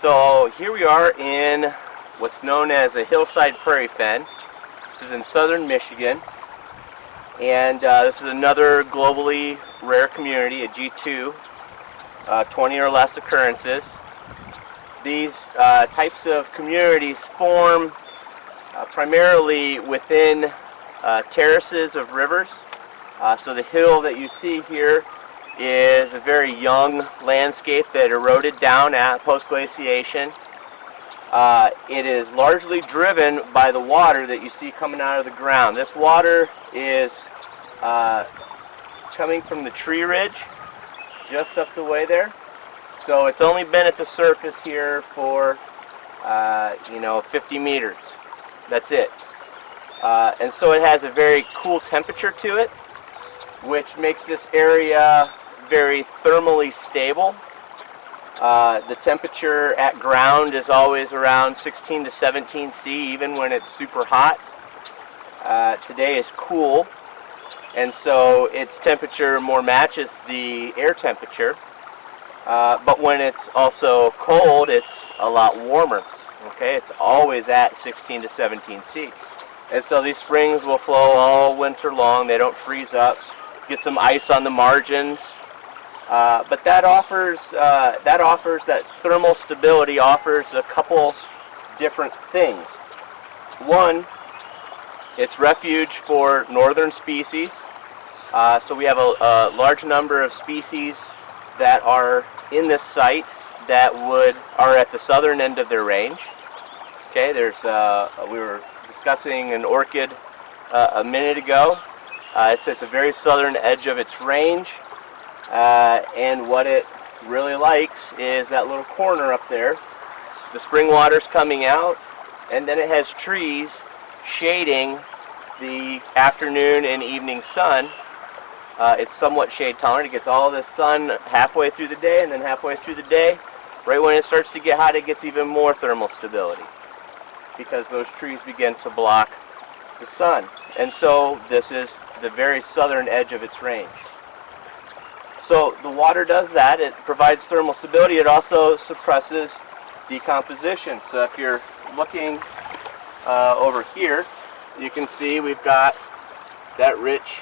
So here we are in what's known as a hillside prairie fen. This is in southern Michigan, and this is another globally rare community, a G2, 20 or less occurrences. These types of communities form primarily within terraces of rivers. So the hill that you see here is a very young landscape that eroded down at post-glaciation. It is largely driven by the water that you see coming out of the ground. This water is coming from the tree ridge just up the way there. So it's only been at the surface here for 50 meters. That's it. And so it has a very cool temperature to it, which makes this area very thermally stable. The temperature at ground is always around 16 to 17 C, even when it's super hot. Today is cool, and so its temperature more matches the air temperature. But when it's also cold, it's a lot warmer. Okay, it's always at 16 to 17 C. And so these springs will flow all winter long. They don't freeze up. Get some ice on the margins. But that thermal stability offers a couple different things. One, it's refuge for northern species. So we have a large number of species that are in this site that are at the southern end of their range. Okay, we were discussing an orchid a minute ago. It's at the very southern edge of its range. And what it really likes is that little corner up there. The spring water's coming out, and then it has trees shading the afternoon and evening sun. It's somewhat shade tolerant. It gets all the sun halfway through the day, and then halfway through the day, right when it starts to get hot, it gets even more thermal stability because those trees begin to block the sun. And so this is the very southern edge of its range. So the water does that. It provides thermal stability. It also suppresses decomposition. So if you're looking over here, you can see we've got that rich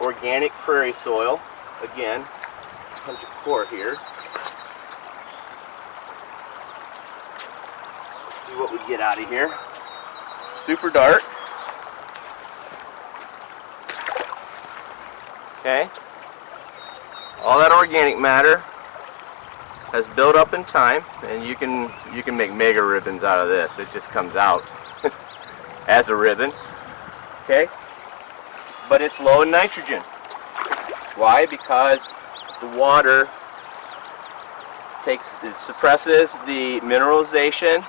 organic prairie soil. Again, punch a core here. Let's see what we get out of here. Super dark. Okay. All that organic matter has built up in time, and you can make mega ribbons out of this. It just comes out as a ribbon. Okay? But it's low in nitrogen. Why? Because the water suppresses the mineralization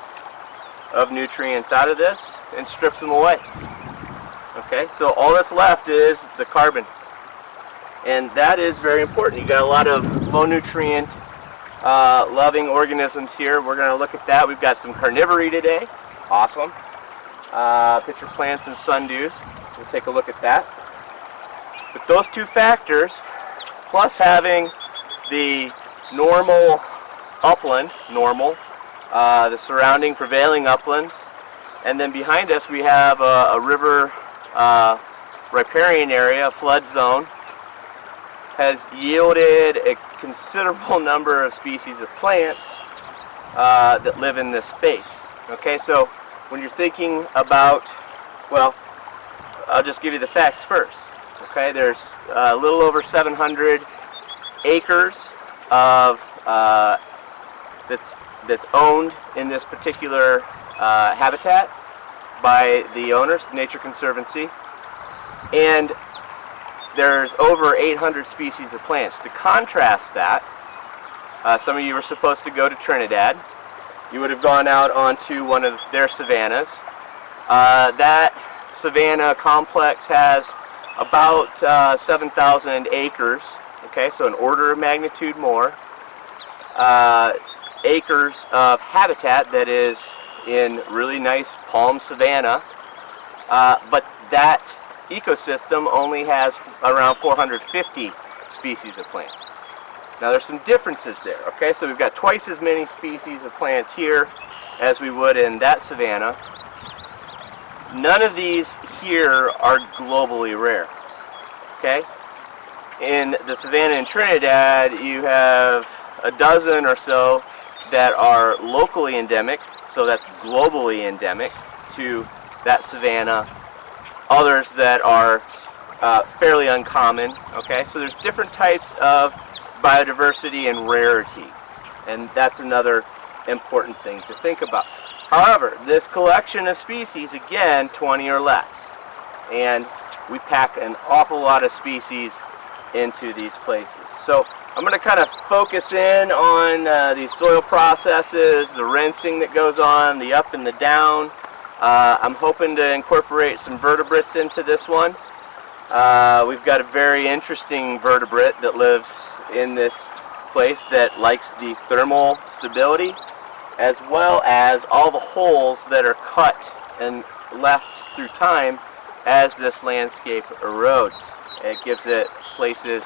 of nutrients out of this and strips them away. Okay? So all that's left is the carbon. And that is very important. You got a lot of low nutrient loving organisms here. We're going to look at that. We've got some carnivory today. Awesome. Pitcher plants and sundews. We'll take a look at that. But those two factors, plus having the normal upland, the surrounding prevailing uplands, and then behind us we have a river riparian area, a flood zone, has yielded a considerable number of species of plants that live in this space. Okay, so when you're thinking about, well, I'll just give you the facts first. Okay, there's a little over 700 acres of that's owned in this particular habitat by the owners, the Nature Conservancy, and there's over 800 species of plants. To contrast that, some of you were supposed to go to Trinidad. You would have gone out onto one of their savannas. That savanna complex has about 7,000 acres, okay, so an order of magnitude more, acres of habitat that is in really nice palm savanna, but that ecosystem only has around 450 species of plants. Now there's some differences there, okay? So we've got twice as many species of plants here as we would in that savanna. None of these here are globally rare, okay? In the savanna in Trinidad, you have a dozen or so that are locally endemic, so that's globally endemic to that savanna. Others that are fairly uncommon, okay? So there's different types of biodiversity and rarity, and that's another important thing to think about. However, this collection of species, again, 20 or less, and we pack an awful lot of species into these places. So I'm going to kind of focus in on these soil processes, the rinsing that goes on, the up and the down. I'm hoping to incorporate some vertebrates into this one. We've got a very interesting vertebrate that lives in this place that likes the thermal stability, as well as all the holes that are cut and left through time as this landscape erodes. It gives it places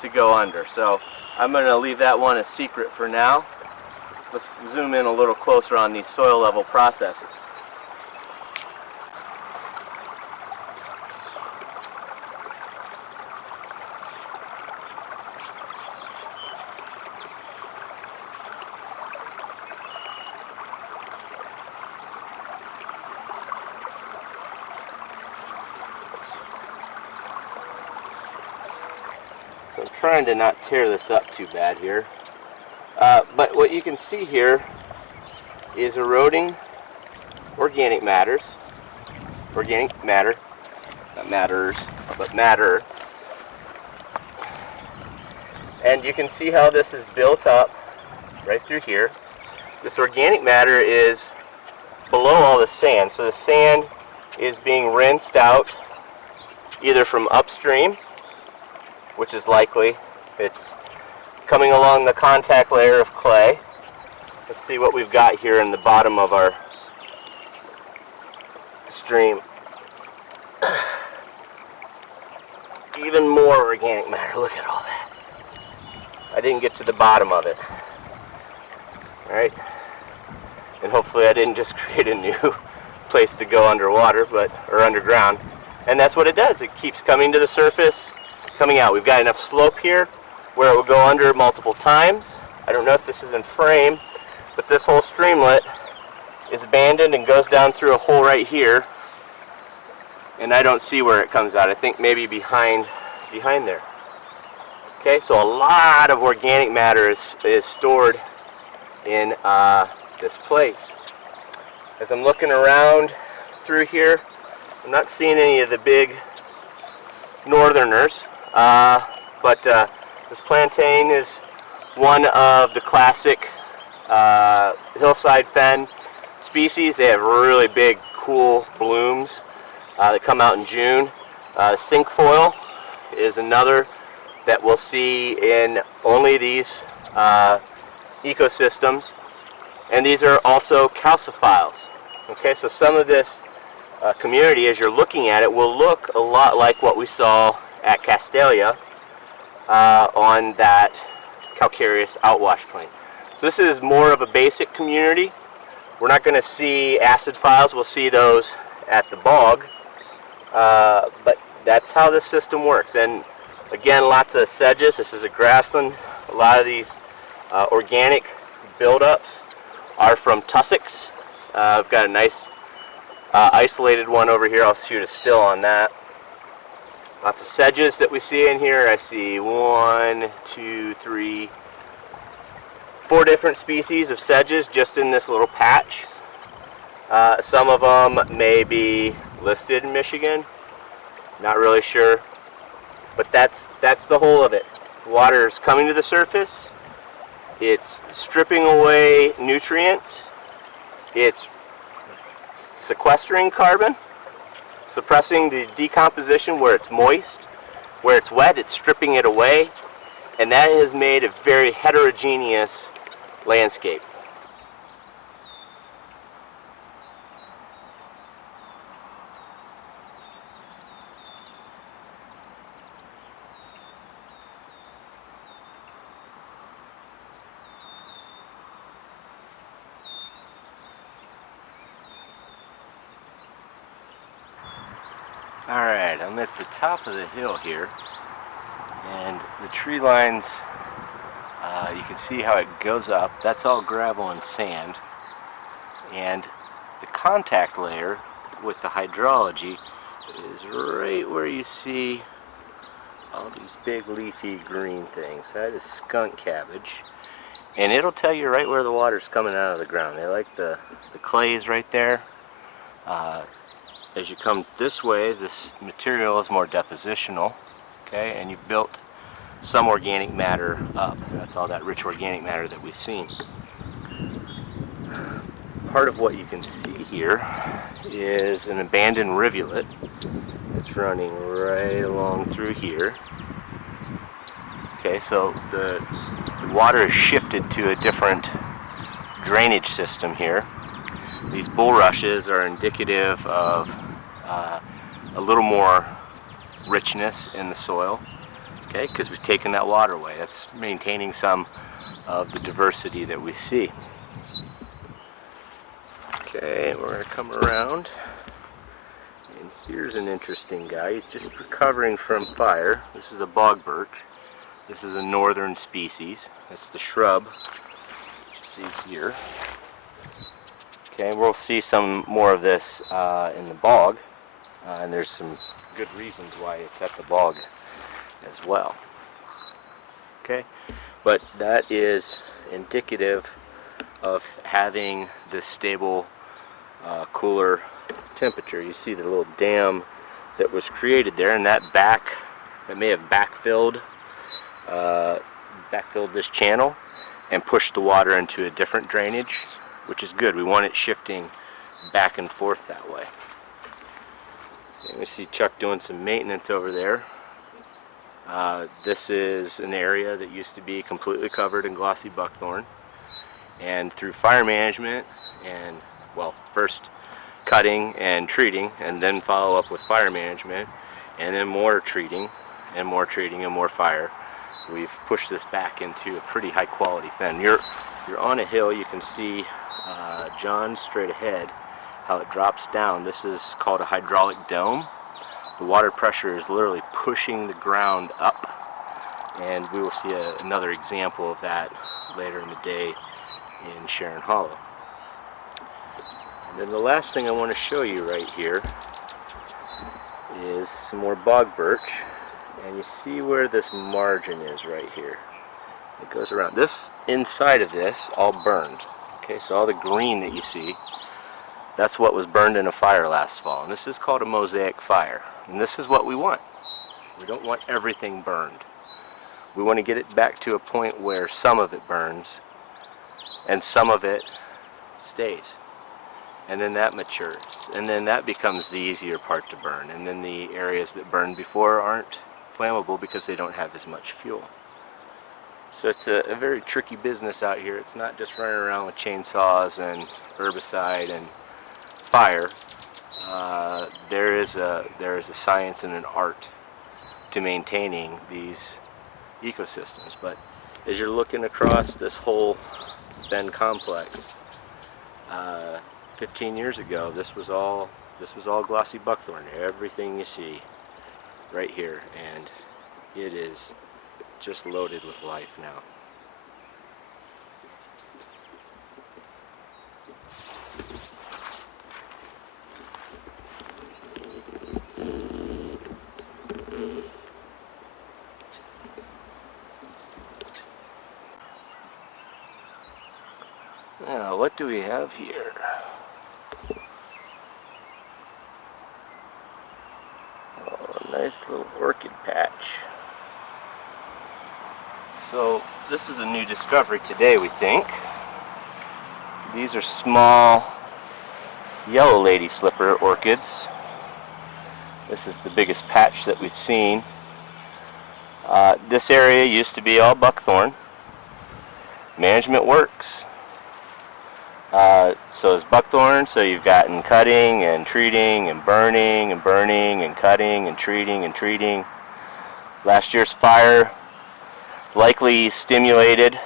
to go under. So I'm going to leave that one a secret for now. Let's zoom in a little closer on these soil level processes. So I'm trying to not tear this up too bad here. But what you can see here is eroding organic matter, not matters, but matter. And you can see how this is built up right through here. This organic matter is below all the sand. So the sand is being rinsed out either from upstream, which is likely it's coming along the contact layer of clay. Let's see what we've got here in the bottom of our stream. Even more organic matter. Look at all that. I didn't get to the bottom of it. Alright. And hopefully I didn't just create a new place to go underwater, or underground. And that's what it does. It keeps coming to the surface, coming out. We've got enough slope here where it will go under multiple times. I don't know if this is in frame, but this whole streamlet is abandoned and goes down through a hole right here. And I don't see where it comes out. I think maybe behind there. Okay, so a lot of organic matter is stored in this place. As I'm looking around through here, I'm not seeing any of the big northerners, but this plantain is one of the classic hillside fen species. They have really big, cool blooms that come out in June. Cinquefoil is another that we'll see in only these ecosystems, and these are also calciphiles. Okay, so some of this community, as you're looking at it, will look a lot like what we saw at Castalia on that calcareous outwash plain. So this is more of a basic community. We're not going to see acid phials. We'll see those at the bog, but that's how this system works. And again, lots of sedges. This is a grassland. A lot of these organic buildups are from tussocks. I've got a nice isolated one over here. I'll shoot a still on that. Lots of sedges that we see in here. I see 1, 2, 3, 4 different species of sedges just in this little patch. Some of them may be listed in Michigan. Not really sure. But that's the whole of it. Water is coming to the surface. It's stripping away nutrients. It's sequestering carbon, suppressing the decomposition where it's moist. Where it's wet, it's stripping it away. And that has made a very heterogeneous landscape. Alright, I'm at the top of the hill here, and the tree lines, you can see how it goes up. That's all gravel and sand, and the contact layer with the hydrology is right where you see all these big leafy green things. That is skunk cabbage, and it'll tell you right where the water's coming out of the ground. They like the clays right there. As you come this way, this material is more depositional, okay, and you've built some organic matter up. That's all that rich organic matter that we've seen. Part of what you can see here is an abandoned rivulet that's running right along through here. Okay, so the water is shifted to a different drainage system here. These bulrushes are indicative of a little more richness in the soil, okay, because we've taken that water away. That's maintaining some of the diversity that we see. Okay, we're going to come around, and here's an interesting guy. He's just recovering from fire. This is a bog birch. This is a northern species. That's the shrub you see here. Okay, we'll see some more of this in the bog, and there's some good reasons why it's at the bog as well. Okay, but that is indicative of having this stable, cooler temperature. You see the little dam that was created there, and that may have backfilled this channel and pushed the water into a different drainage, which is good. We want it shifting back and forth that way. And we see Chuck doing some maintenance over there. This is an area that used to be completely covered in glossy buckthorn, and through fire management and, well, first cutting and treating, and then follow up with fire management, and then more treating and more treating and more fire, we've pushed this back into a pretty high quality fen. You're on a hill. You can see John straight ahead, how it drops down. This is called a hydraulic dome. The water pressure is literally pushing the ground up, and we will see another example of that later in the day in Sharon Hollow. And then the last thing I want to show you right here is some more bog birch, and you see where this margin is right here. It goes around. This, inside of this, all burned. Okay, so all the green that you see, that's what was burned in a fire last fall, and this is called a mosaic fire. And this is what we want. We don't want everything burned. We want to get it back to a point where some of it burns and some of it stays. And then that matures. And then that becomes the easier part to burn. And then the areas that burned before aren't flammable because they don't have as much fuel. So it's a very tricky business out here. It's not just running around with chainsaws and herbicide and fire. There is a science and an art to maintaining these ecosystems. But as you're looking across this whole fen complex, 15 years ago, this was all glossy buckthorn. Everything you see right here, and it is just loaded with life now. Now, what do we have here? Oh, a nice little orchid patch. So, this is a new discovery today, we think. These are small yellow lady slipper orchids. This is the biggest patch that we've seen. This area used to be all buckthorn. Management works. So it's buckthorn, so you've gotten cutting and treating and burning and burning and cutting and treating and treating. Last year's fire likely stimulated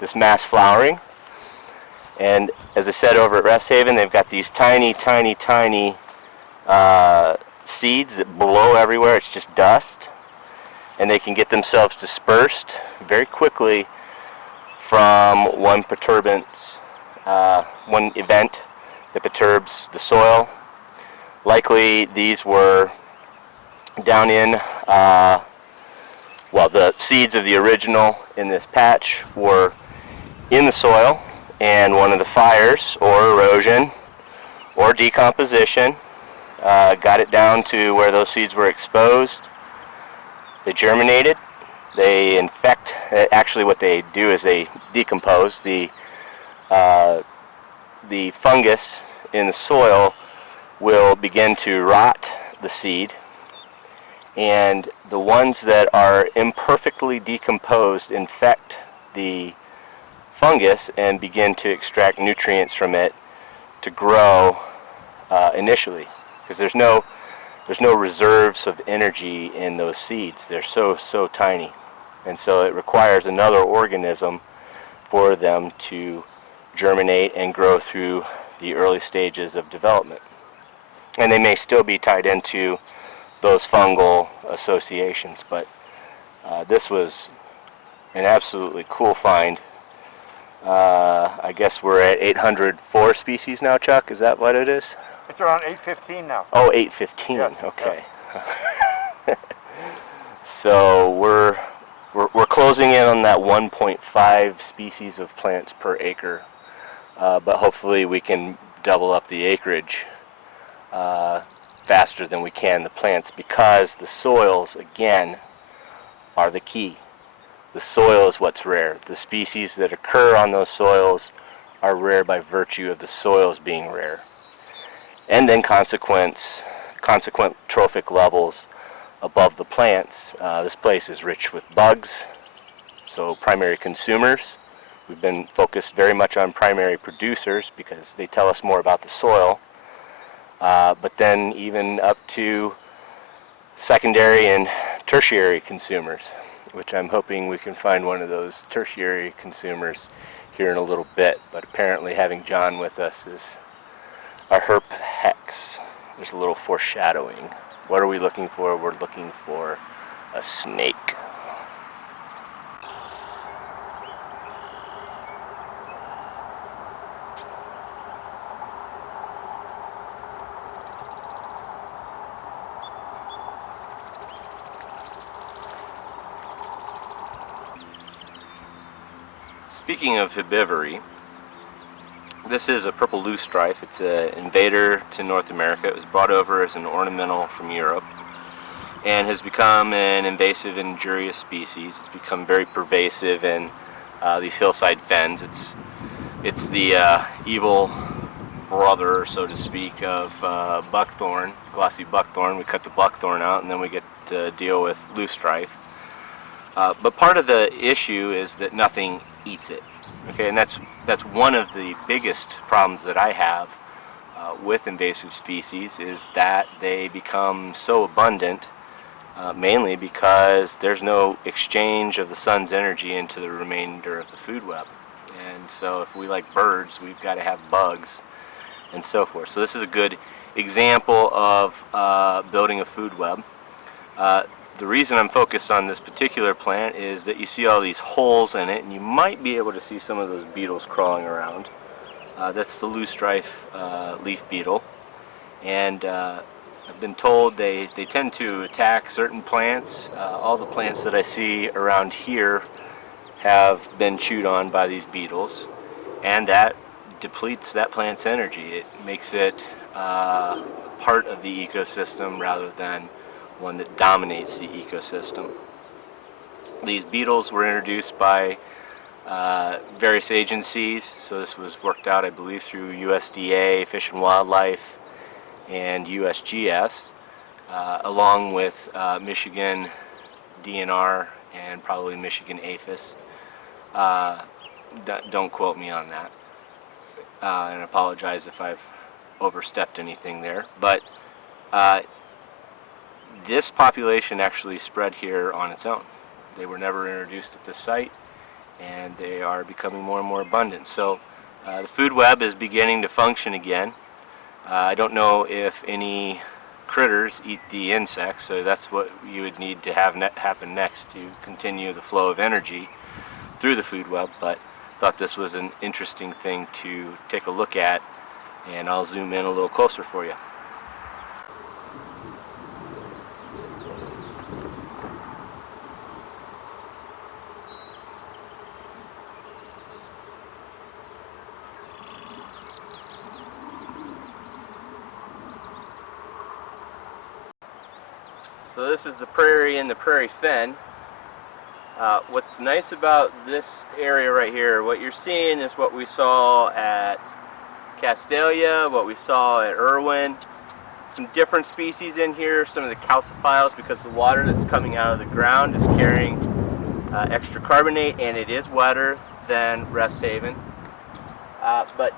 this mass flowering. And as I said over at Rest Haven, they've got these tiny, tiny, tiny seeds that blow everywhere. It's just dust, and they can get themselves dispersed very quickly from one perturbance, one event that perturbs the soil. Likely these were down in, well, the seeds of the original in this patch were in the soil, and one of the fires or erosion or decomposition got it down to where those seeds were exposed. They germinated. They infect. Actually, what they do is they decompose. The fungus in the soil will begin to rot the seed, and the ones that are imperfectly decomposed infect the fungus and begin to extract nutrients from it to grow initially, because there's no reserves of energy in those seeds. They're so tiny, and so it requires another organism for them to germinate and grow through the early stages of development. And they may still be tied into those fungal associations, but this was an absolutely cool find. I guess we're at 804 species now, Chuck. Is that what it is? It's around 815 now. Oh, 815. Yes, Okay. So we're closing in on that 1.5 species of plants per acre, but hopefully we can double up the acreage faster than we can the plants, because the soils, again, are the key. The soil is what's rare. The species that occur on those soils are rare by virtue of the soils being rare. And then consequent trophic levels above the plants. This place is rich with bugs, so primary consumers. We've been focused very much on primary producers because they tell us more about the soil, but then even up to secondary and tertiary consumers, which I'm hoping we can find one of those tertiary consumers here in a little bit. But apparently having John with us is a herp hex. There's a little foreshadowing. What are we looking for? We're looking for a snake. Speaking of herbivory, this is a purple loosestrife. It's an invader to North America. It was brought over as an ornamental from Europe and has become an invasive and injurious species. It's become very pervasive in these hillside fens. It's the evil brother, so to speak, of buckthorn, glossy buckthorn. We cut the buckthorn out and then we get to deal with loosestrife. But part of the issue is that nothing eats it. Okay, and that's one of the biggest problems that I have with invasive species, is that they become so abundant, mainly because there's no exchange of the sun's energy into the remainder of the food web. And so if we like birds, we've got to have bugs and so forth. So this is a good example of building a food web. The reason I'm focused on this particular plant is that you see all these holes in it, and you might be able to see some of those beetles crawling around. That's the loosestrife leaf beetle, and I've been told they tend to attack certain plants. All the plants that I see around here have been chewed on by these beetles, and that depletes that plant's energy. It makes it part of the ecosystem rather than one that dominates the ecosystem. These beetles were introduced by various agencies, so this was worked out, I believe, through USDA, Fish and Wildlife, and USGS, along with Michigan DNR and probably Michigan Ives. Don't quote me on that, and I apologize if I've overstepped anything there, but this population actually spread here on its own. They were never introduced at this site, and they are becoming more and more abundant. So the food web is beginning to function again. I don't know if any critters eat the insects, so that's what you would need to have happen next to continue the flow of energy through the food web. But thought this was an interesting thing to take a look at, and I'll zoom in a little closer for you. So this is the prairie and the prairie fen. What's nice about this area right here, what you're seeing is what we saw at Castalia, what we saw at Irwin. Some different species in here, some of the calciphiles, because the water that's coming out of the ground is carrying extra carbonate, and it is wetter than Rest Haven. But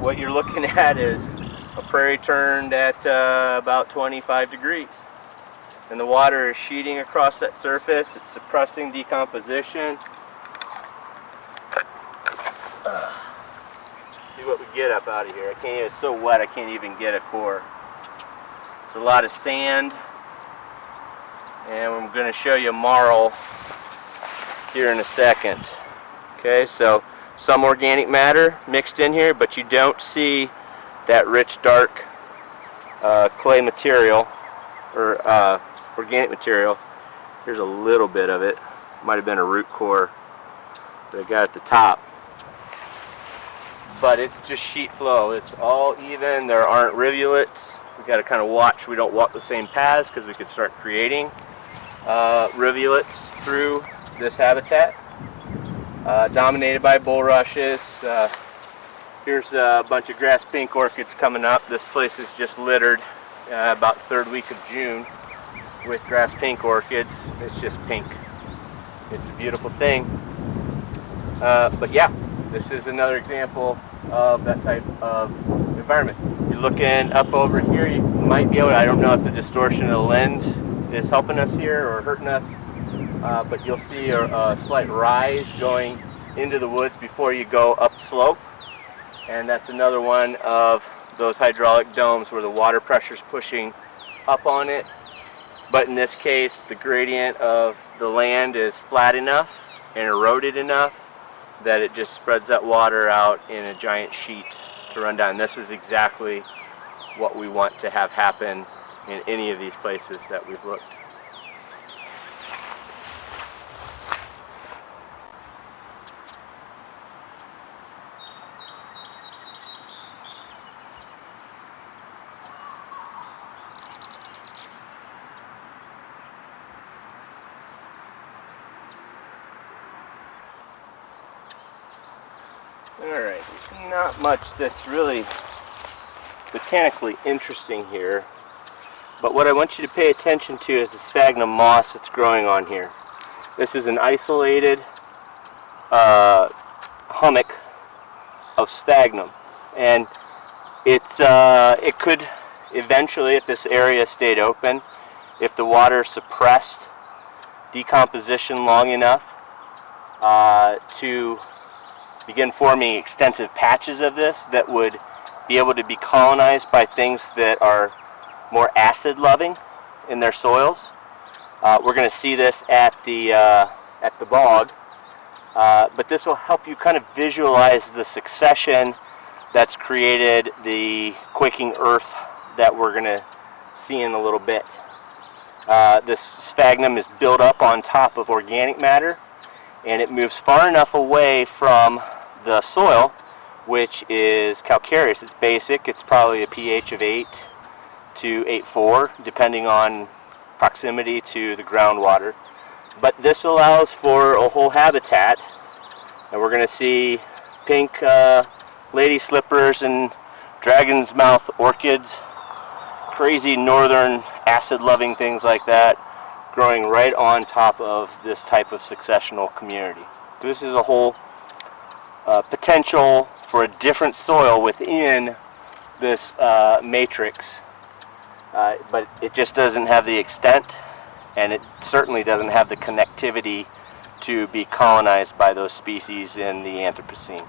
what you're looking at is a prairie turned at about 25 degrees. And the water is sheeting across that surface. It's suppressing decomposition. See what we get up out of here. I can't. It's so wet I can't even get a core. It's a lot of sand, and I'm going to show you marl here in a second. Okay, so some organic matter mixed in here, but you don't see that rich dark clay material or organic material. Here's a little bit of it. Might have been a root core that I got at the top. But it's just sheet flow. It's all even. There aren't rivulets. We got to kind of watch we don't walk the same paths, because we could start creating rivulets through this habitat. Dominated by bulrushes. Here's a bunch of grass pink orchids coming up. This place is just littered about the third week of June with grass pink orchids. It's just pink. It's a beautiful thing. But yeah, this is another example of that type of environment. You're looking up over here, you might be able to, I don't know if the distortion of the lens is helping us here or hurting us, but you'll see a slight rise going into the woods before you go up slope. And that's another one of those hydraulic domes where the water pressure is pushing up on it. But in this case, the gradient of the land is flat enough and eroded enough that it just spreads that water out in a giant sheet to run down. This is exactly what we want to have happen in any of these places that we've looked. Alright, there's not much that's really botanically interesting here, but what I want you to pay attention to is the sphagnum moss that's growing on here. This is an isolated hummock of sphagnum, and it could eventually, if this area stayed open, if the water suppressed decomposition long enough to begin forming extensive patches of this that would be able to be colonized by things that are more acid loving in their soils. We're going to see this at the bog, but this will help you kind of visualize the succession that's created the quaking earth that we're going to see in a little bit. This sphagnum is built up on top of organic matter, and it moves far enough away from the soil, which is calcareous. It's basic. It's probably a pH of 8 to 8.4, depending on proximity to the groundwater. But this allows for a whole habitat, and we're going to see pink lady slippers and dragon's mouth orchids, crazy northern acid-loving things like that, growing right on top of this type of successional community. So this is a whole potential for a different soil within this matrix, but it just doesn't have the extent, and it certainly doesn't have the connectivity to be colonized by those species in the Anthropocene.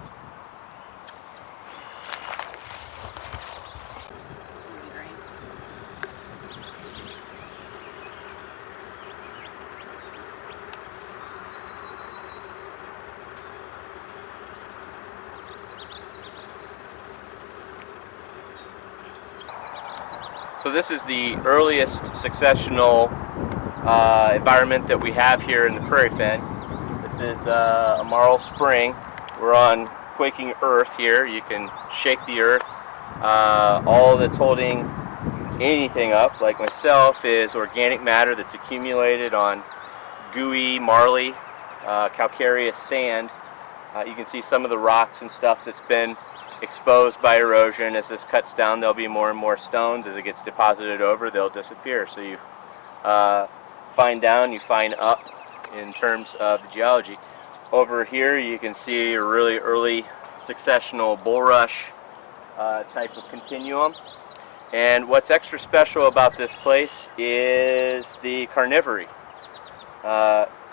So this is the earliest successional environment that we have here in the prairie fen. This is a marl spring. We're on quaking earth here. You can shake the earth. All that's holding anything up, like myself, is organic matter that's accumulated on gooey, marly, calcareous sand. You can see some of the rocks and stuff that's been exposed by erosion. As this cuts down, there'll be more and more stones. As it gets deposited over, they'll disappear. So you find down, you find up in terms of the geology. Over here you can see a really early successional bulrush type of continuum. And what's extra special about this place is the carnivory.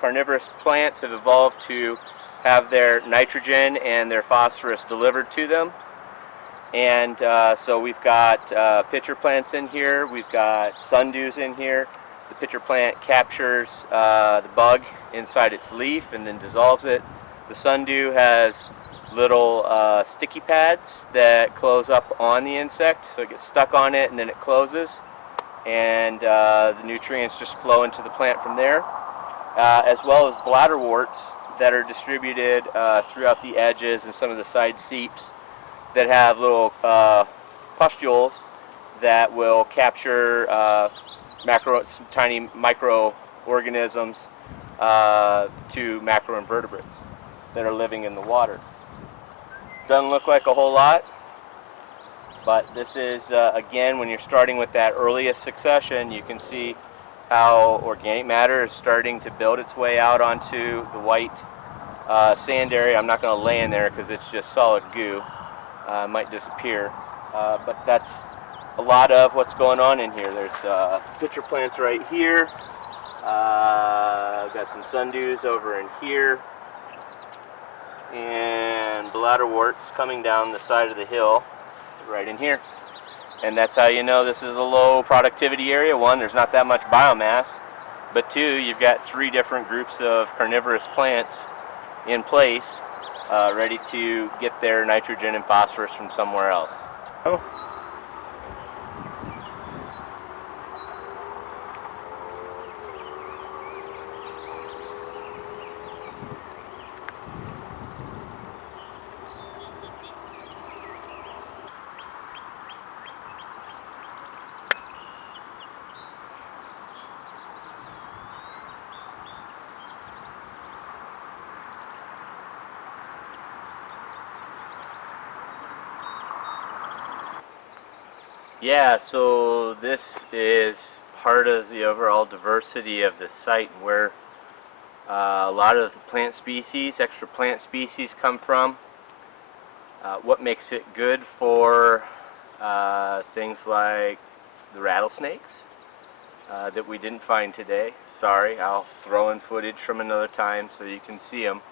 Carnivorous plants have evolved to have their nitrogen and their phosphorus delivered to them. And so we've got pitcher plants in here, we've got sundews in here. The pitcher plant captures the bug inside its leaf and then dissolves it. The sundew has little sticky pads that close up on the insect, so it gets stuck on it and then it closes, and the nutrients just flow into the plant from there, as well as bladderworts that are distributed throughout the edges and some of the side seeps that have little pustules that will capture some tiny microorganisms to macroinvertebrates that are living in the water. Doesn't look like a whole lot, but this is, again, when you're starting with that earliest succession, you can see how organic matter is starting to build its way out onto the white sand area. I'm not going to lay in there because it's just solid goo. It might disappear, but that's a lot of what's going on in here. There's pitcher plants right here. Got some sundews over in here, and bladderworts coming down the side of the hill right in here. And that's how you know this is a low productivity area. One, there's not that much biomass, but two, you've got three different groups of carnivorous plants in place, ready to get their nitrogen and phosphorus from somewhere else. Oh. Yeah, so this is part of the overall diversity of the site, where a lot of the plant species, extra plant species, come from. What makes it good for things like the rattlesnakes that we didn't find today. Sorry, I'll throw in footage from another time so you can see them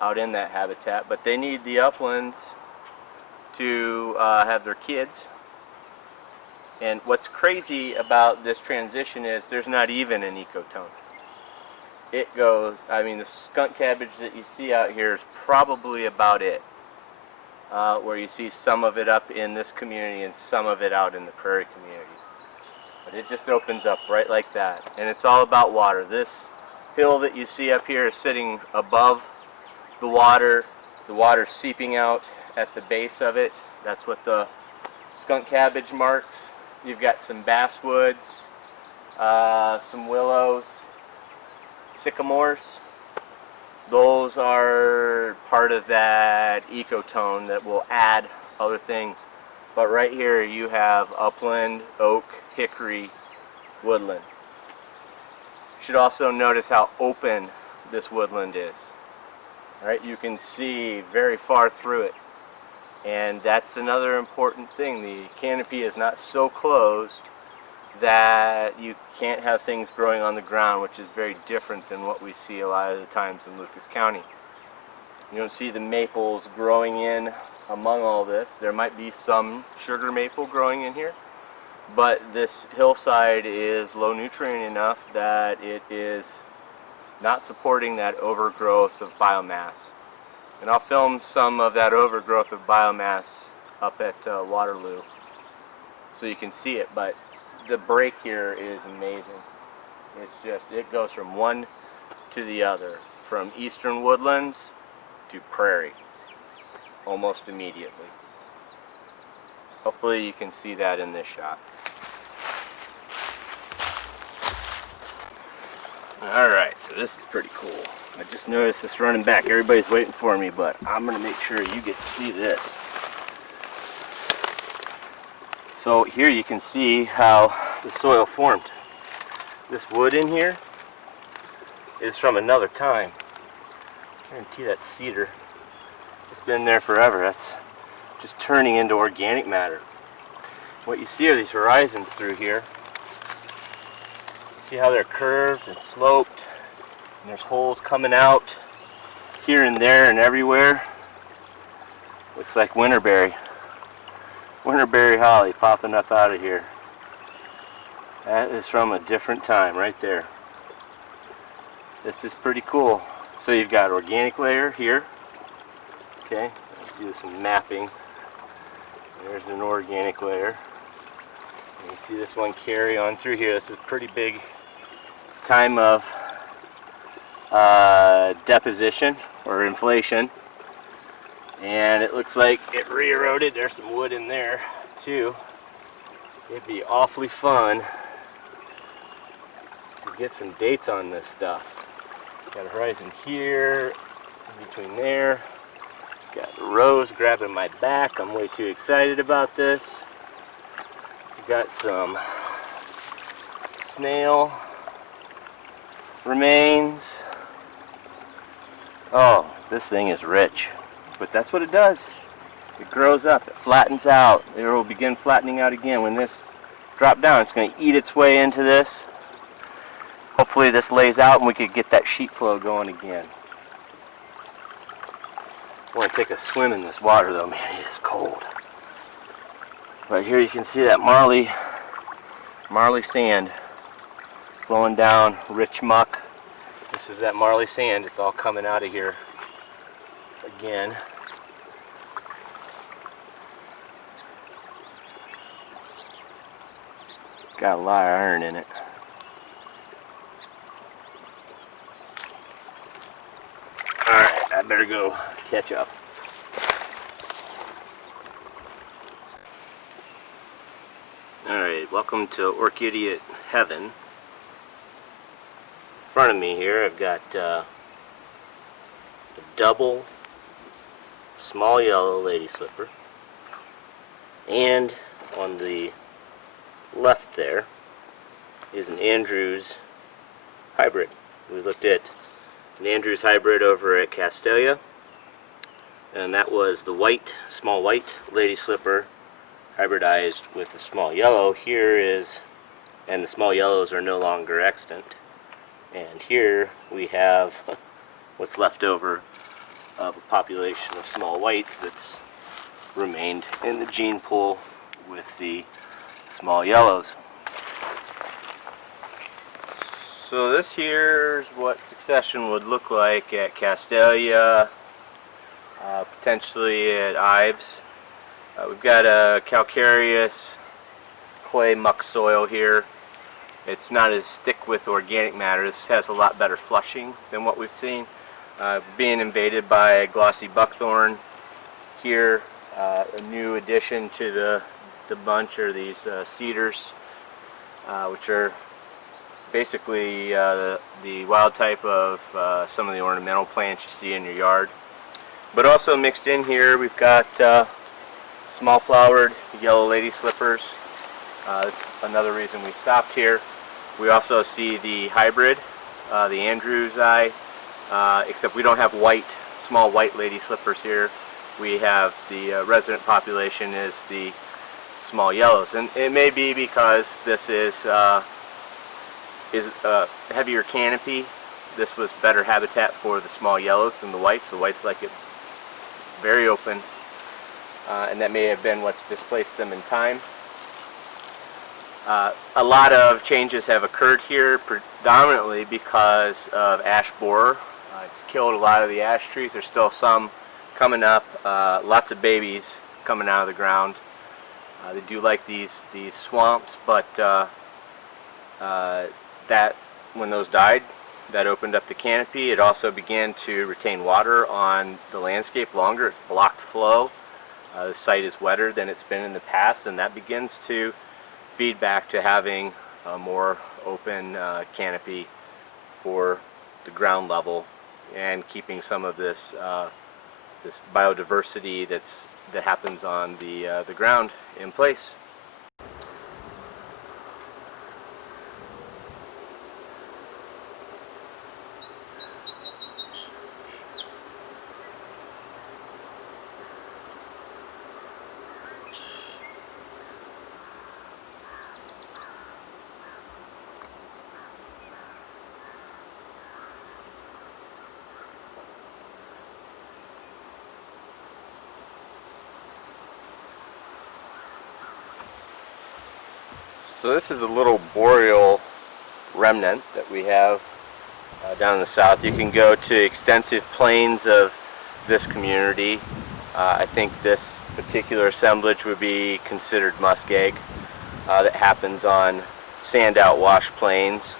out in that habitat. But they need the uplands to have their kids. And what's crazy about this transition is there's not even an ecotone. It goes, I mean, the skunk cabbage that you see out here is probably about it, where you see some of it up in this community and some of it out in the prairie community. But it just opens up right like that. And it's all about water. This hill that you see up here is sitting above the water. The water's seeping out at the base of it. That's what the skunk cabbage marks. You've got some basswoods, some willows, sycamores. Those are part of that ecotone that will add other things. But right here you have upland, oak, hickory, woodland. You should also notice how open this woodland is. All right, you can see very far through it. And that's another important thing. The canopy is not so closed that you can't have things growing on the ground, which is very different than what we see a lot of the times in Lucas County. You don't see the maples growing in among all this. There might be some sugar maple growing in here, but this hillside is low nutrient enough that it is not supporting that overgrowth of biomass. And I'll film some of that overgrowth of biomass up at Waterloo so you can see it, but the break here is amazing. It's just, it goes from one to the other, from eastern woodlands to prairie, almost immediately. Hopefully you can see that in this shot. Alright, so this is pretty cool. I just noticed this running back. Everybody's waiting for me, but I'm going to make sure you get to see this. So here you can see how the soil formed. This wood in here is from another time. I guarantee that cedar. It's been there forever. That's just turning into organic matter. What you see are these horizons through here. See how they're curved and sloped, and there's holes coming out here and there and everywhere. Looks like winterberry holly popping up out of here. That is from a different time right there. This is pretty cool. So you've got organic layer here. Okay, let's do some mapping. There's an organic layer. And you see this one carry on through here. This is a pretty big time of deposition or inflation, and it looks like it re-eroded. There's some wood in there too. It'd be awfully fun to get some dates on this stuff. Got a horizon here, in between there. Got the rose grabbing my back. I'm way too excited about this. We got some snail remains. Oh, this thing is rich, but that's what it does. It grows up, it flattens out. It will begin flattening out again. When this drops down, it's going to eat its way into this. Hopefully this lays out and we could get that sheet flow going again. I want to take a swim in this water though, man, it is cold. Right here you can see that marley sand flowing down, rich muck. This is that marley sand. It's all coming out of here again. Got a lot of iron in it. Alright, I better go catch up. Alright, welcome to Orchidiot Heaven. In front of me here I've got a double small yellow lady slipper, and on the left there is an Andrews hybrid. We looked at an Andrews hybrid over at Castelia, and that was the white, small white lady slipper hybridized with the small yellow. Here is, and the small yellows are no longer extant, and here we have what's left over of a population of small whites that's remained in the gene pool with the small yellows. So this here's what succession would look like at Castelia, potentially at Ives. We've got a calcareous clay muck soil here. It's not as thick with organic matter. This has a lot better flushing than what we've seen. Being invaded by glossy buckthorn here. A new addition to the bunch are these cedars, which are basically the wild type of some of the ornamental plants you see in your yard. But also mixed in here we've got small flowered yellow lady slippers. That's another reason we stopped here. We also see the hybrid, the Andrews eye, except we don't have white, small white lady slippers here. We have the resident population is the small yellows, and it may be because this is heavier canopy. This was better habitat for the small yellows than the whites. The whites like it very open, and that may have been what's displaced them in time. A lot of changes have occurred here, predominantly because of ash borer. It's killed a lot of the ash trees. There's still some coming up, lots of babies coming out of the ground. They do like these swamps, but that when those died, that opened up the canopy. It also began to retain water on the landscape longer. It's blocked flow. The site is wetter than it's been in the past, and that begins to feed back to having a more open canopy for the ground level and keeping some of this this biodiversity that happens on the ground in place. So this is a little boreal remnant that we have down in the south. You can go to extensive plains of this community. I think this particular assemblage would be considered muskeg that happens on sand outwash plains.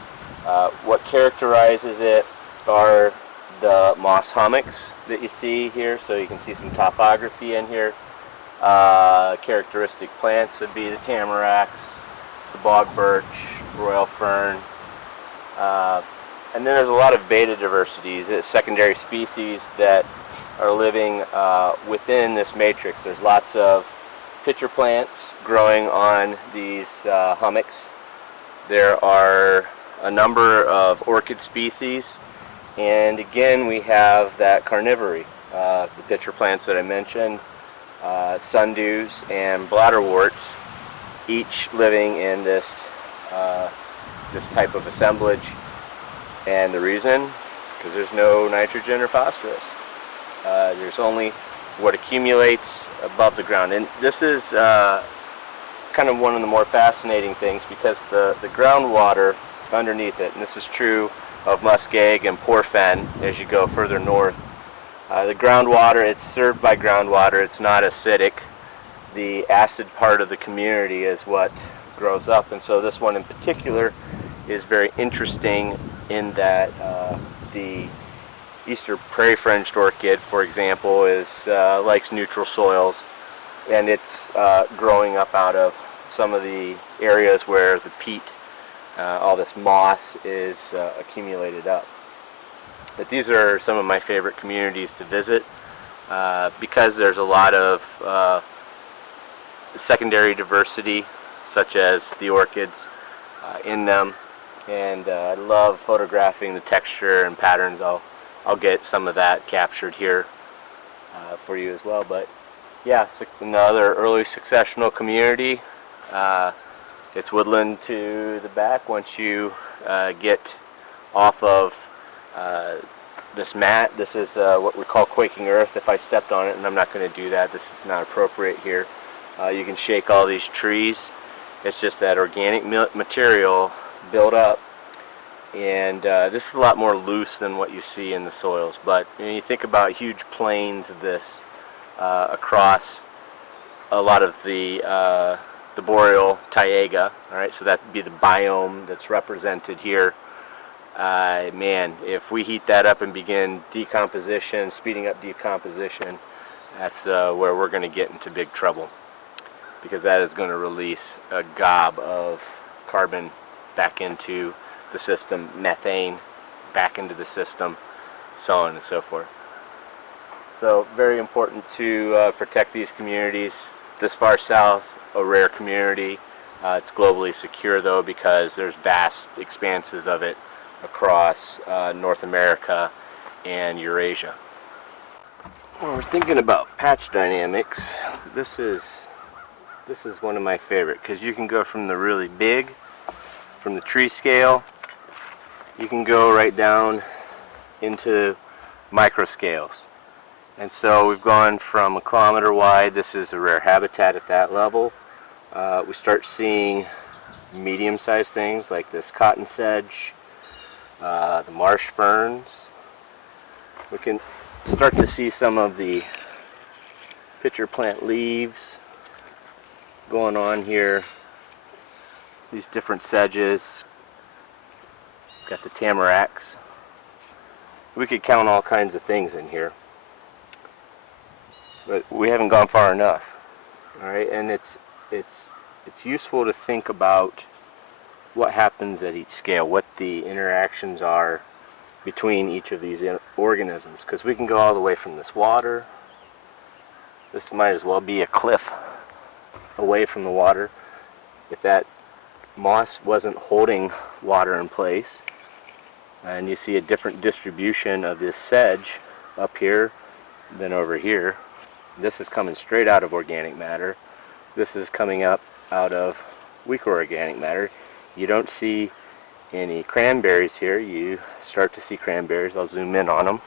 What characterizes it are the moss hummocks that you see here, so you can see some topography in here. Characteristic plants would be the tamaracks, the bog birch, royal fern, and then there's a lot of beta diversities, secondary species that are living within this matrix. There's lots of pitcher plants growing on these hummocks. There are a number of orchid species, and again we have that carnivory, the pitcher plants that I mentioned, sundews and bladderworts, each living in this this type of assemblage. And the reason, because there's no nitrogen or phosphorus. There's only what accumulates above the ground. And this is kind of one of the more fascinating things, because the groundwater underneath it, and this is true of muskeg and porphen as you go further north, the groundwater, it's served by groundwater, it's not acidic. The acid part of the community is what grows up, and so this one in particular is very interesting in that the Eastern prairie fringed orchid, for example, likes neutral soils, and it's growing up out of some of the areas where the peat, all this moss is accumulated up. But these are some of my favorite communities to visit because there's a lot of secondary diversity, such as the orchids in them, and I love photographing the texture and patterns. I'll get some of that captured here for you as well. But yeah, another early successional community. It's woodland to the back once you get off of this mat. This is what we call quaking earth. If I stepped on it, and I'm not going to do that, this is not appropriate here. You can shake all these trees. It's just that organic material built up, and this is a lot more loose than what you see in the soils. But you think about huge plains of this across a lot of the boreal taiga. All right, so that would be the biome that's represented here. Man, if we heat that up and begin decomposition, speeding up decomposition, that's where we're going to get into big trouble, because that is going to release a gob of carbon back into the system, methane back into the system, so on and so forth. So very important to protect these communities. This far south, a rare community. It's globally secure though, because there's vast expanses of it across North America and Eurasia. When we're thinking about patch dynamics, this is one of my favorite, because you can go from the really big, from the tree scale, you can go right down into micro scales. And so we've gone from 1 kilometer wide. This is a rare habitat at that level. We start seeing medium-sized things like this cotton sedge, the marsh ferns. We can start to see some of the pitcher plant leaves going on here. These different sedges, Got the tamaracks. We could count all kinds of things in here, but we haven't gone far enough. All right, and it's useful to think about what happens at each scale, what the interactions are between each of these organisms, because we can go all the way from this water. This might as well be a cliff away from the water. If that moss wasn't holding water in place, and you see a different distribution of this sedge up here than over here. This is coming straight out of organic matter. This is coming up out of weaker organic matter. You don't see any cranberries here. You start to see cranberries. I'll zoom in on them.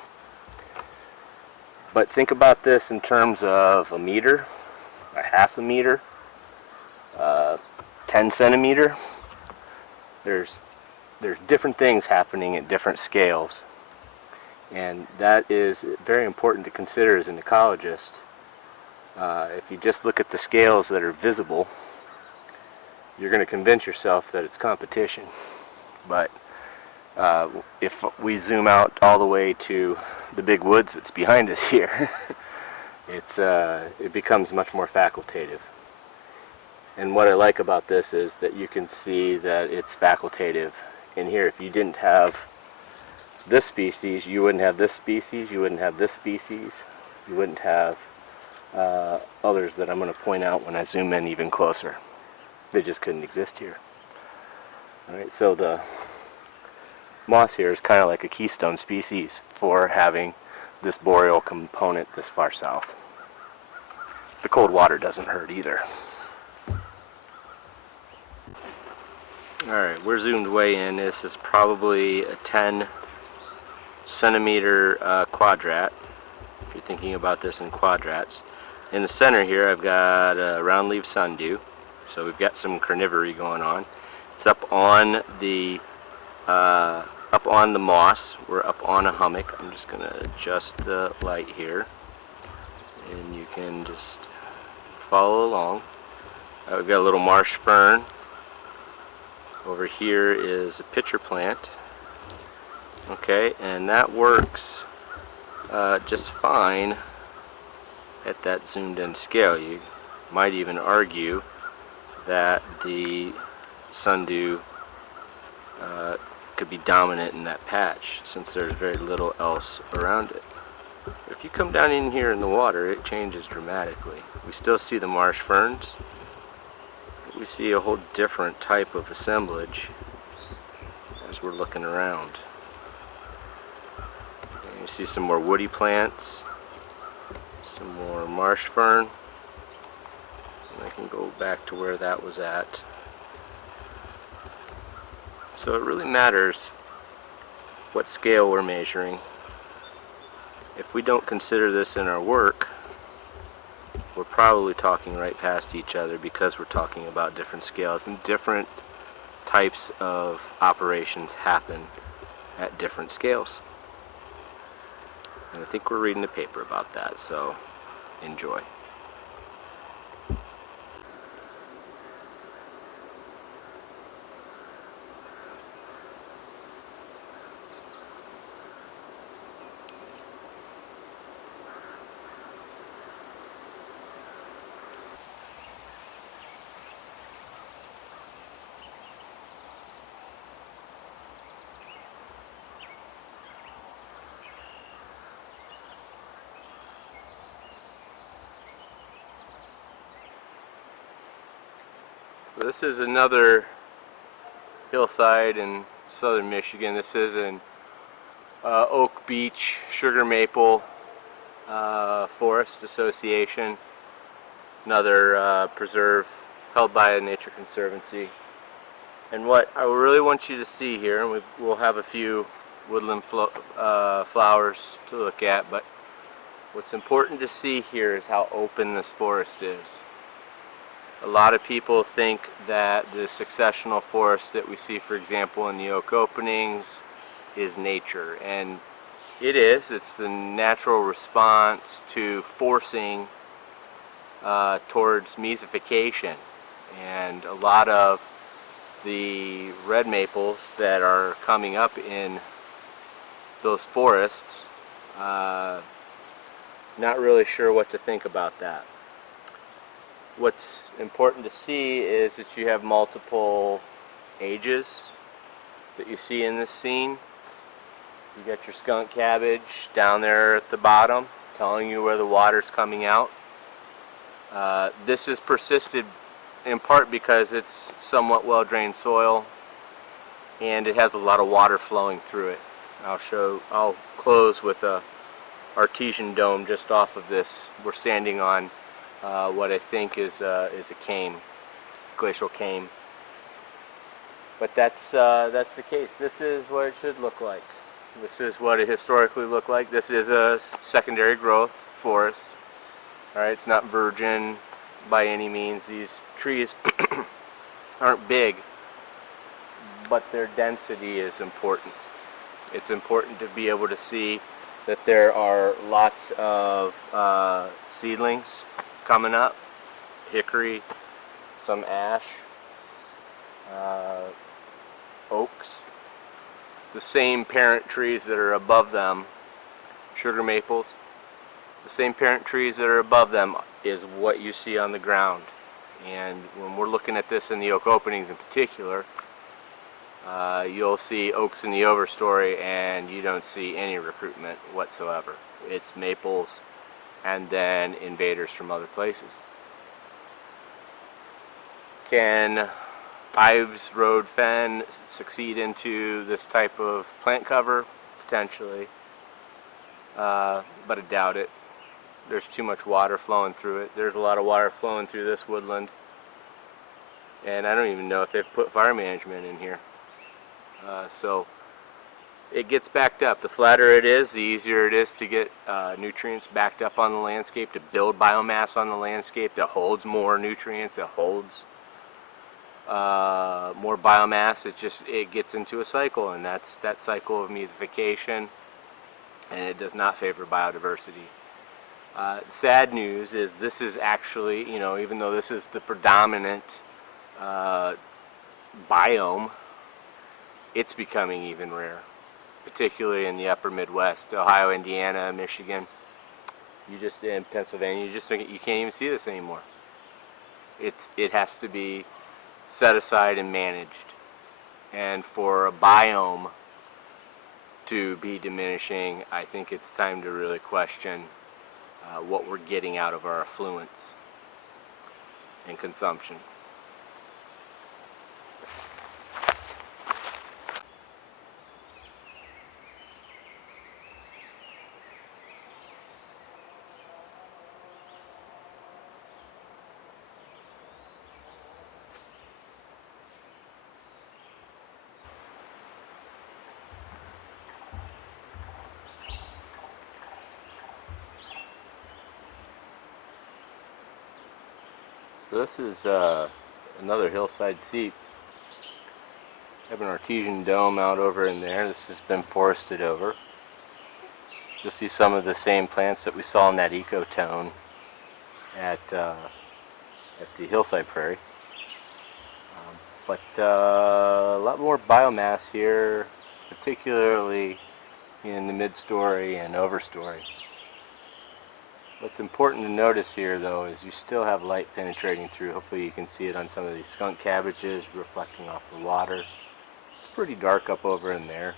But think about this in terms of a meter, a half a meter, 10 centimeter. There's different things happening at different scales, and that is very important to consider as an ecologist. If you just look at the scales that are visible, you're going to convince yourself that it's competition. But if we zoom out all the way to the big woods that's behind us here, it becomes much more facultative. And what I like about this is that you can see that it's facultative in here. If you didn't have this species, you wouldn't have this species, you wouldn't have this species, you wouldn't have others that I'm going to point out when I zoom in even closer. They just couldn't exist here. Alright, so the moss here is kind of like a keystone species for having this boreal component this far south. The cold water doesn't hurt either. Alright, we're zoomed way in. This is probably a 10 centimeter quadrat, if you're thinking about this in quadrats. In the center here I've got a round-leaved sundew, so we've got some carnivory going on. It's up on the moss. We're up on a hummock. I'm just going to adjust the light here, and you can just follow along. We've got a little marsh fern. Over here is a pitcher plant. Okay, and that works just fine at that zoomed in scale. You might even argue that the sundew could be dominant in that patch, since there's very little else around it. If you come down in here in the water, it changes dramatically. We still see the marsh ferns. We see a whole different type of assemblage as we're looking around. And you see some more woody plants, some more marsh fern, and I can go back to where that was at. So it really matters what scale we're measuring. If we don't consider this in our work, we're probably talking right past each other, because we're talking about different scales, and different types of operations happen at different scales. And I think we're reading a paper about that, so enjoy. So this is another hillside in southern Michigan. This is an Oak Beach Sugar Maple Forest Association, another preserve held by a nature conservancy. And what I really want you to see here, and we'll have a few woodland flowers to look at, but what's important to see here is how open this forest is. A lot of people think that the successional forest that we see, for example, in the oak openings is nature, and it is. It's the natural response to forcing towards mesification, and a lot of the red maples that are coming up in those forests. Not really sure what to think about that. What's important to see is that you have multiple ages that you see in this scene. You got your skunk cabbage down there at the bottom, telling you where the water's coming out. This has persisted in part because it's somewhat well-drained soil and it has a lot of water flowing through it. I'll close with a artesian dome just off of this. We're standing on what I think is a kame, glacial kame. But that's the case. This is what it should look like. This is what it historically looked like. This is a secondary growth forest. All right, it's not virgin by any means. These trees aren't big, but their density is important. It's important to be able to see that there are lots of seedlings coming up, hickory, some ash, oaks, the same parent trees that are above them, sugar maples, the same parent trees that are above them is what you see on the ground. And when we're looking at this in the oak openings in particular, you'll see oaks in the overstory and you don't see any recruitment whatsoever. It's maples and then invaders from other places. Can Ives road fen succeed into this type of plant cover? Potentially, but I doubt it. There's too much water flowing through it. There's a lot of water flowing through this woodland, and I don't even know if they've put fire management in here. So it gets backed up. The flatter it is, the easier it is to get nutrients backed up on the landscape, to build biomass on the landscape that holds more nutrients, that holds more biomass. It gets into a cycle, and that's that cycle of mesification, and it does not favor biodiversity. Sad news is this is actually, even though this is the predominant biome, it's becoming even rare, particularly in the upper Midwest, Ohio, Indiana, Michigan. In Pennsylvania, you can't even see this anymore. It has to be set aside and managed. And for a biome to be diminishing, I think it's time to really question what we're getting out of our affluence and consumption. So this is another hillside seep. I have an artesian dome out over in there. This has been forested over. You'll see some of the same plants that we saw in that ecotone at the hillside prairie. But a lot more biomass here, particularly in the mid-story and overstory. What's important to notice here, though, is you still have light penetrating through. Hopefully you can see it on some of these skunk cabbages reflecting off the water. It's pretty dark up over in there,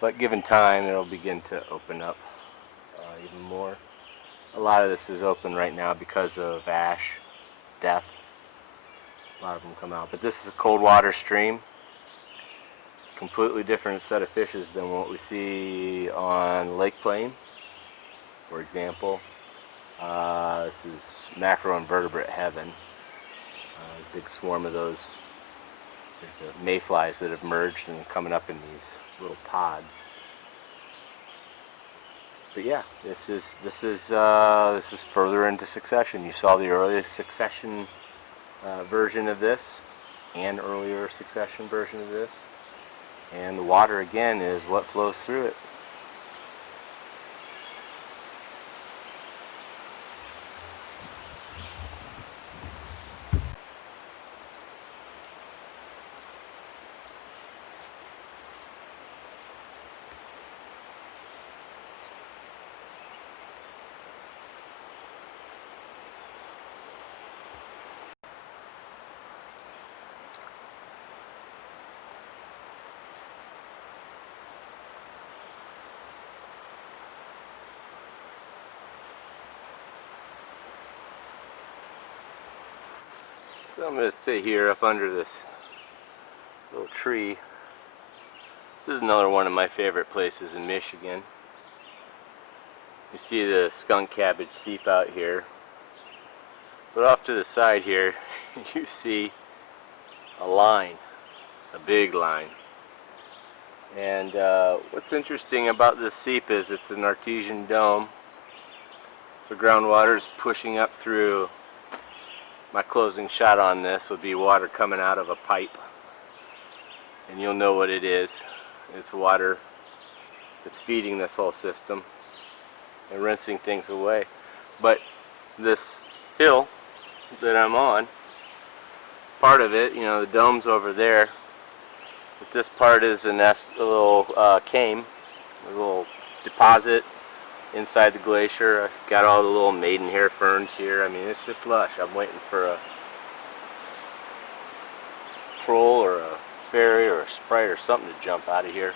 but given time it'll begin to open up even more. A lot of this is open right now because of ash, death. A lot of them come out, but this is a cold water stream. Completely different set of fishes than what we see on Lake Plain, for example. This is macroinvertebrate heaven. A big swarm of those. There's mayflies that have merged and are coming up in these little pods. But yeah, this is further into succession. You saw the earliest succession version of this, and earlier succession version of this, and the water again is what flows through it. So I'm going to sit here up under this little tree. This is another one of my favorite places in Michigan. You see the skunk cabbage seep out here. But off to the side here, you see a line, a big line. And what's interesting about this seep is it's an artesian dome. So groundwater is pushing up through. My closing shot on this would be water coming out of a pipe. And you'll know what it is. It's water that's feeding this whole system and rinsing things away. But this hill that I'm on, part of it, you know, the dome's over there. But this part is a little came, a little deposit inside the glacier. I've got all the little maidenhair ferns here. I mean, it's just lush. I'm waiting for a troll or a fairy or a sprite or something to jump out of here.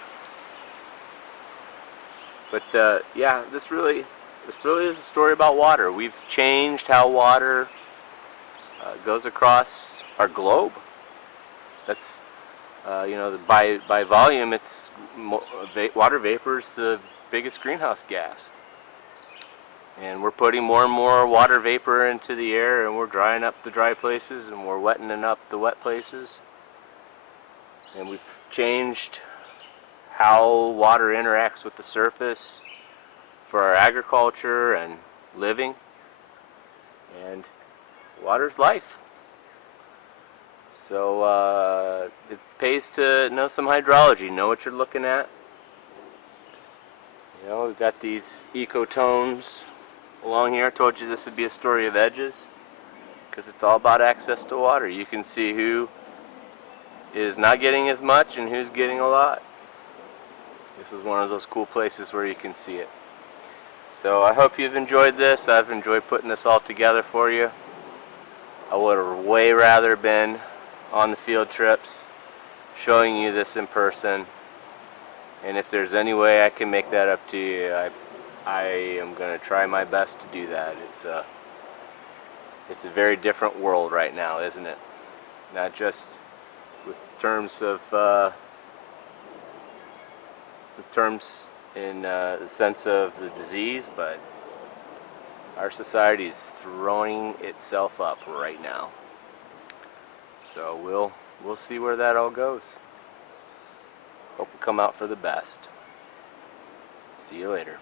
But yeah, this really is a story about water. We've changed how water goes across our globe. That's you know, by volume, it's water vapor is the biggest greenhouse gas, and we're putting more and more water vapor into the air, and we're drying up the dry places, and we're wetting up the wet places, and we've changed how water interacts with the surface for our agriculture and living, and water's life. So it pays to know some hydrology, know what you're looking at. You know, we've got these ecotones along here. I told you this would be a story of edges, because it's all about access to water. You can see who is not getting as much and who's getting a lot. This is one of those cool places where you can see it. So I hope you've enjoyed this. I've enjoyed putting this all together for you. I would have way rather been on the field trips showing you this in person, and if there's any way I can make that up to you, I am going to try my best to do that. It's a very different world right now, isn't it? Not just with terms in the sense of the disease, but our society is throwing itself up right now. So we'll see where that all goes. Hope we come out for the best. See you later.